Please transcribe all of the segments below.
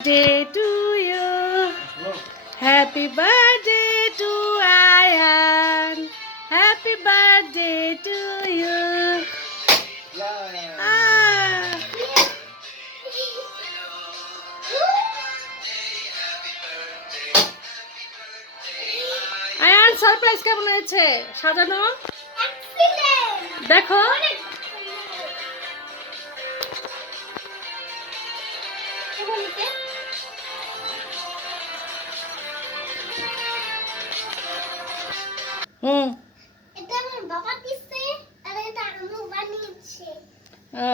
Day to you. Happy birthday to Ayan. Happy birthday to you. Ah. Ayaan surprise কেমন হয়েছে সাজানো দেখো এটা আমার বাবা দিছে আর এটা আম্মু বানিয়েছে।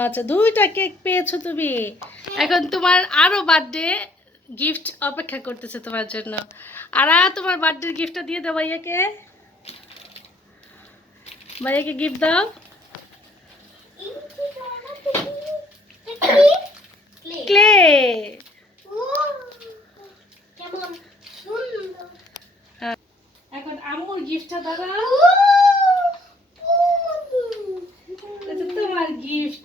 আচ্ছা দুইটা কেক পেয়েছো তুমি এখন তোমার আরো বার্থডে গিফট অপেক্ষা করতেছে তোমার জন্য আর তোমার বার্থডে গিফটটা দিয়ে দাও ভাইয়াকে ভাইয়াকে গিফট দাও ক্লে কেমন সুন্দর। এখন আম্মুর গিফটটা দাও এটা তোমার গিফট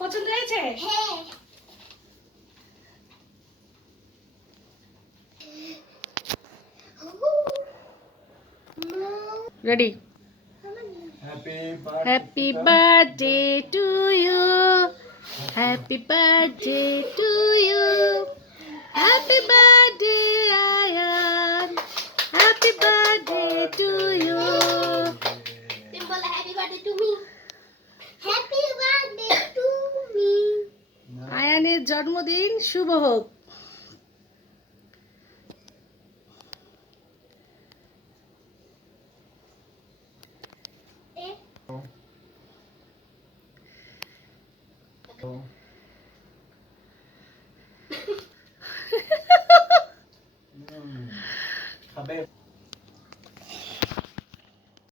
পছন্দ হয়েছে হ্যাঁ ready Happy birthday to you. Happy birthday to you. Happy birthday, Ayan. Happy birthday to you. বলে happy birthday to me. Happy birthday to me. আয়ানের জন্মদিন শুভ হোক। খাবে